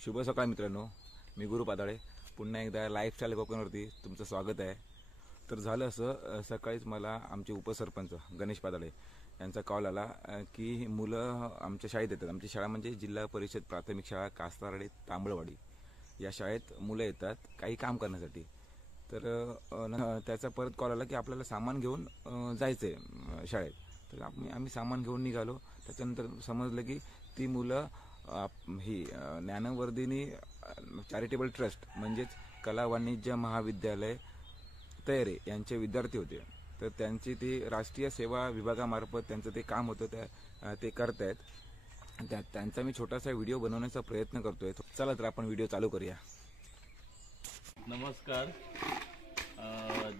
शुभ सकाळ मित्रांनो, मी गुरु पाताळे पुन्हा एकदा लाईफस्टाईल कोकणवरती तुमचं स्वागत आहे। तर झालं असं, सकाळीच मला आमचे उपसरपंच गणेश पाताळे यांचा कॉल आला की मुलं आमच्या शाळेत येतात। आमची शाळा म्हणजे जिल्हा परिषद प्राथमिक शाळा कास्तारडे तांबळवाडी, या शाळेत मुलं येतात काही काम करण्यासाठी। तर त्याचा परत कॉल आला की आपल्याला सामान घेऊन जायचं आहे शाळेत। तर आम्ही सामान घेऊन निघालो। त्याच्यानंतर समजलं की ती मुलं ही ज्ञानवर्धिनी चॅरिटेबल ट्रस्ट म्हणजेच कला वाणिज्य महाविद्यालय तयारे यांचे विद्यार्थी होते। तर त्यांची ती राष्ट्रीय सेवा विभागामार्फत त्यांचं ते काम होतं, ते करतायत। त्यांचा मी छोटासा व्हिडिओ बनवण्याचा प्रयत्न करतोय। चला तर आपण व्हिडिओ चालू करूया। नमस्कार।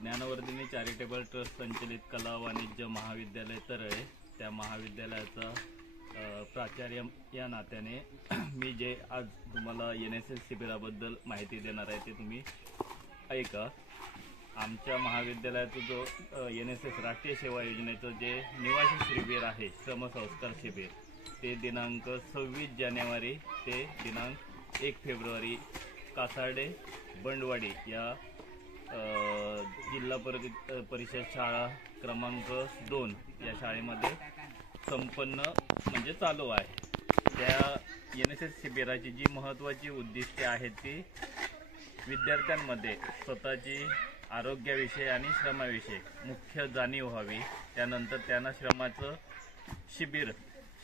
ज्ञानवर्धिनी चॅरिटेबल ट्रस्ट संचलित कला वाणिज्य महाविद्यालय तरळे, त्या महाविद्यालयाचा प्राचार्य या नात्याने मी जे आज तुम्हाला NSS शिबिराबद्दल माहिती देणार आहे ते तुम्ही ऐका। आमच्या महाविद्यालयाचं जो NSS राष्ट्रीय सेवा योजनेचं जे निवासी शिबिर आहे, श्रमसंस्कार शिबिर, ते दिनांक 26 जानेवारी ते दिनांक 1 फेब्रुवारी कासार्डे बंडवाडी या जिल्हा परिषद शाळा क्रमांक 2 या शाळेमध्ये संपन्न म्हणजे चालू आहे। त्या NSS शिबिराची जी महत्त्वाची उद्दिष्टे आहेत ती विद्यार्थ्यांमध्ये स्वतःची आरोग्याविषयी आणि श्रमाविषयी मुख्य जाणीव व्हावी। त्यानंतर त्यांना श्रमाचं शिबिर,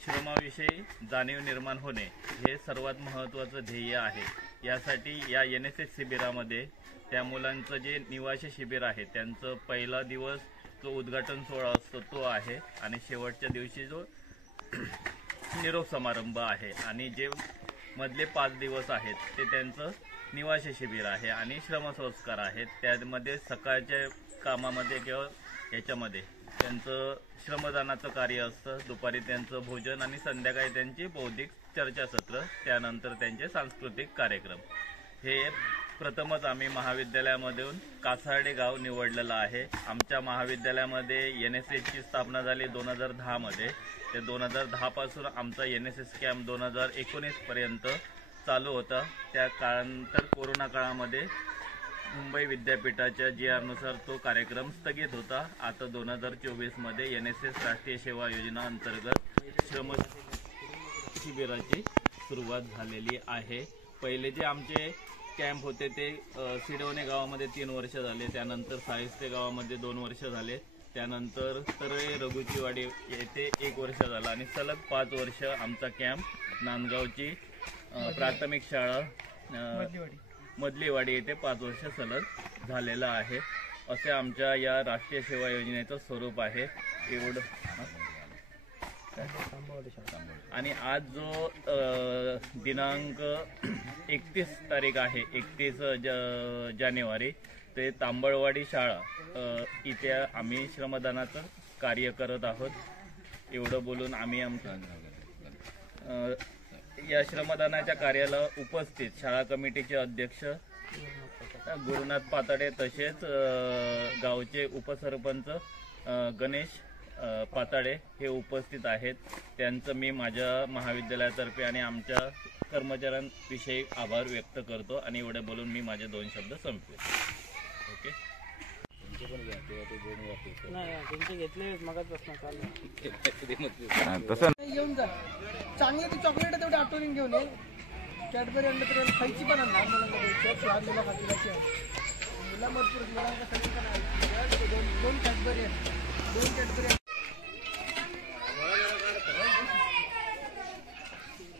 श्रमाविषयी जाणीव निर्माण होणे हे सर्वात महत्त्वाचं ध्येय आहे। यासाठी या NSS शिबिरामध्ये त्या मुलांचं जे निवासी शिबिर आहे त्यांचं पहिला दिवस जो उद्घाटन सोहळा असतो तो आहे, आणि शेवटच्या दिवशी जो निरोप समारंभ आहे, आणि जे मधले 5 दिवस आहेत ते त्यांचं निवासी शिबिर आहे आणि श्रमसंस्कार आहेत। त्यामध्ये सकाळच्या कामामध्ये किंवा याच्यामध्ये त्यांचं श्रमदानाचं कार्य असतं, दुपारी त्यांचं भोजन आणि संध्याकाळी त्यांची बौद्धिक चर्चासत्र, त्यानंतर त्यांचे सांस्कृतिक कार्यक्रम। हे प्रथमच आम्ही महाविद्यालयामधून कासार्डे गाव निवडलेलं आहे। आमच्या महाविद्यालयामध्ये NSS ची स्थापना झाली 2010 मध्ये। ते 2010 पासून आमचा NSS कॅम्प 2019 पर्यंत चालू होता। त्या काळानंतर कोरोना काळामध्ये मुंबई विद्यापीठाच्या GR नुसार तो कार्यक्रम स्थगित होता। आता 2024 मध्ये NSS राष्ट्रीय सेवा योजना अंतर्गत श्रम शिबिराची सुरुवात झालेली आहे। पहिले जे आमचे कॅम्प होते ते सिडवणे गावामध्ये 3 वर्ष झाले, त्यानंतर साहिस्ते गावामध्ये 2 वर्ष झाले, त्यानंतर तरळे रघुचीवाडी येथे 1 वर्ष झालं, आणि सलग 5 वर्ष आमचा कॅम्प नांदगावची प्राथमिक शाळा मधलीवाडी येथे 5 वर्ष सलग झालेला आहे। असे आमच्या या राष्ट्रीय सेवा योजनेचं स्वरूप आहे। एवढं आणि आज जो दिनांक 31 तारीख आहे, 31 जानेवारी, ते तांबळवाडी शाळा इथे आम्ही श्रमदानाचं कार्य करत आहोत। एवढं बोलून आम्ही या श्रमदानाच्या कार्याला उपस्थित शाळा कमिटीचे अध्यक्ष गुरुनाथ पाताडे, तसेच गावचे उपसरपंच गणेश पाताळे हे उपस्थित आहेत। त्यांचं मी माझ्या महाविद्यालयातर्फे आणि आमच्या कर्मचाऱ्यांविषयी आभार व्यक्त करतो, आणि एवढे बोलून मी माझे 2 शब्द संपले। ओके, तसं घेऊन जा चांगले ते चॉकलेट तेवढे आठवून घेऊन ये। कॅडबरी आणलं तर खायची पण आणणार मुलांना मुला भरपूर मुलांना खायची पण आहे। 2 कॅडबरी आहेत, 2 कॅडबरी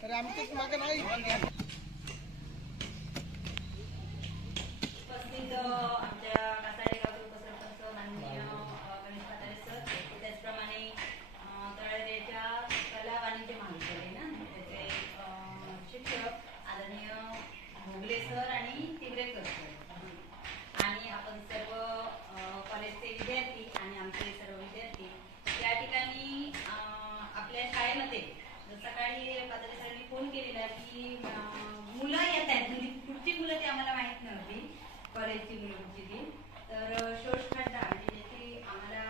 तर आमच्याच मागे नाही। आमच्या कासाडे गावचे उपसरपंच माननीय गणेश पाताळे सर, त्याचप्रमाणे तळेच्या कला वाणिज्य महाविद्यालय ना त्याचे शिक्षक आदरणीय भोगले सर आणि तिगरेकर सर, आणि आपण सर्व कॉलेजचे विद्यार्थी आणि आमचे सर्व विद्यार्थी या ठिकाणी आपल्या शाळेमध्ये सकाळी पाताळे सरांनी फोन केलेला की मुलं येत आहेत, म्हणजे कुठची मुलं ते आम्हाला माहित नव्हती, कॉलेजची मुलं कुठची ती, तर शोषखड्डा म्हणजे ज्याची आम्हाला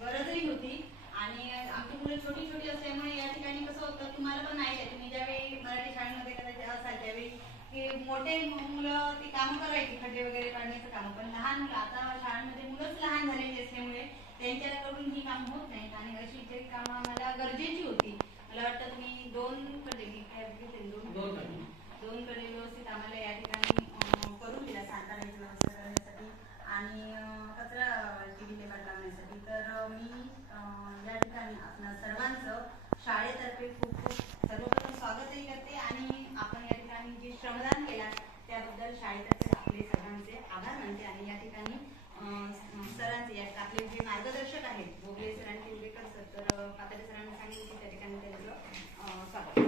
गरजही होती, आणि आमची मुलं छोटी छोटी असल्यामुळे या ठिकाणी कसं होतं तुम्हाला पण नाही आहे, तुम्ही ज्यावेळी मराठी शाळेमध्ये कदाचित असाल त्यावेळी की मोठे मुलं ती कामं करायची, खड्डे वगैरे काढण्याचं काम, पण लहान मुलं आता शाळांमध्ये मुलंच लहान झालेली असल्यामुळे त्यांच्याकडून ही कामं होत नाहीत आणि अशी इतर कामं आम्हाला गरजेची होती. मला वाटतं तुम्ही दोन कडे व्यवस्थित आम्हाला या ठिकाणी करून दिला सांडपाण्याची व्यवस्था करण्यासाठी आणि कचऱ्याची विल्हेवाट लावण्यासाठी. तर मी या ठिकाणी आपल्या सर्वांचं शाळेतर्फे खूप खूप सर्वप्रथम स्वागतही करते आणि आपण या ठिकाणी जे श्रमदान केला त्याबद्दल शाळेतर्फे आपले सर्वांचे आभार मानते. आणि या ठिकाणी सरांचे आपले जे मार्गदर्शक आहेत भोगले सर आणि तिवरेकर सर, तर पाताडे सरांना सांगितलं की त्या ठिकाणी त्यांचं स्वागत.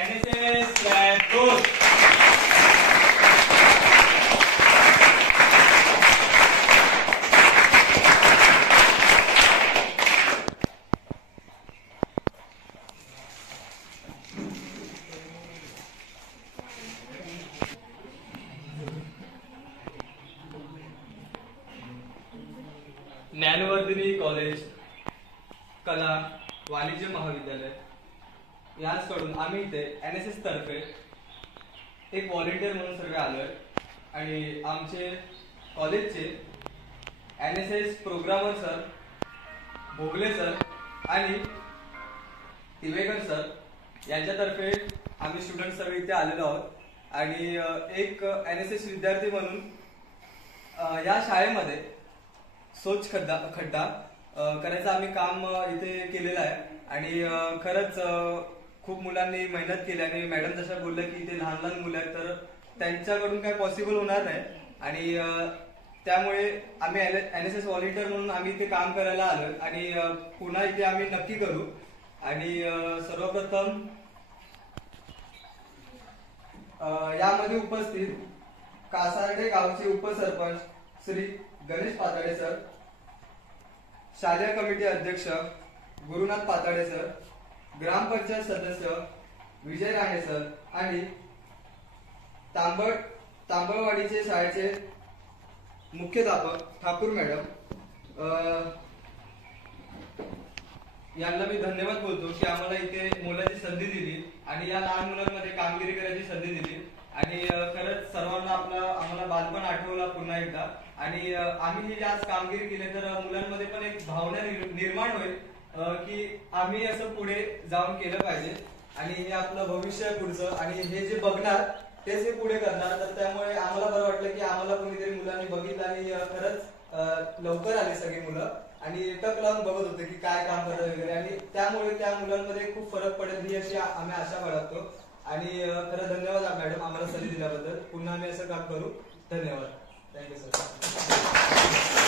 NSS Flag Coach. ज्ञानवर्धिनी कॉलेज, कला वाणिज्य महाविद्यालय याचकडून आम्ही इथे NSS तर्फे एक व्हॉलेंटियर म्हणून सर्व आलोय आणि आमचे कॉलेजचे NSS प्रोग्रामर सर भोगले सर आणि तिवेकर सर यांच्यातर्फे आम्ही स्टुडंट सर्व इथे आलेलो आहोत आणि एक NSS विद्यार्थी म्हणून या शाळेमध्ये स्वच्छ खड्डा करायचं आम्ही काम इथे केलेलं आहे आणि खरंच खूप मुलांनी मेहनत केली आणि मॅडम जशा बोलल्या की इथे लहान लहान मुलं आहेत तर त्यांच्याकडून काय पॉसिबल होणार नाही आणि त्यामुळे आम्ही NSS व्हॉलेंटियर म्हणून आम्ही इथे काम करायला आलोय आणि पुन्हा इथे आम्ही नक्की करू. आणि सर्वप्रथम यामध्ये उपस्थित कासार्डे गावचे उपसरपंच श्री गणेश पाताडे सर, शालेय कमिटी अध्यक्ष गुरुनाथ पाताडे सर, ग्रामपंचायत सदस्य विजय राणे सर आणि तांबळवाडीचे शाळेचे मुख्याध्यापक ठाकूर मॅडम यांना मी धन्यवाद बोलतो की आम्हाला इथे मोलाची संधी दिली आणि या लहान मुलांमध्ये कामगिरी करायची संधी दिली आणि खरंच सर्वांना आम्हाला बालपण आठवलं पुन्हा एकदा आणि आम्ही ही आज कामगिरी केली तर मुलांमध्ये पण एक भावना निर्माण होईल की आम्ही असं पुढे जाऊन केलं पाहिजे आणि हे आपलं भविष्य आहे पुढचं आणि हे जे बघणार तेच हे पुढे करणार. तर त्यामुळे आम्हाला बरं वाटलं की आम्हाला कोणीतरी मुलांनी बघितलं आणि खरंच लवकर आले सगळी मुलं आणि टक लावून बघत होते की काय काम करत वगैरे आणि त्यामुळे त्या मुलांमध्ये खूप फरक पडेल ही अशी आम्ही आशा बाळगतो आणि खरं धन्यवाद मॅडम आम्हाला संधी दिल्याबद्दल. पुन्हा आम्ही असं काम करू. धन्यवाद. Thank you sir.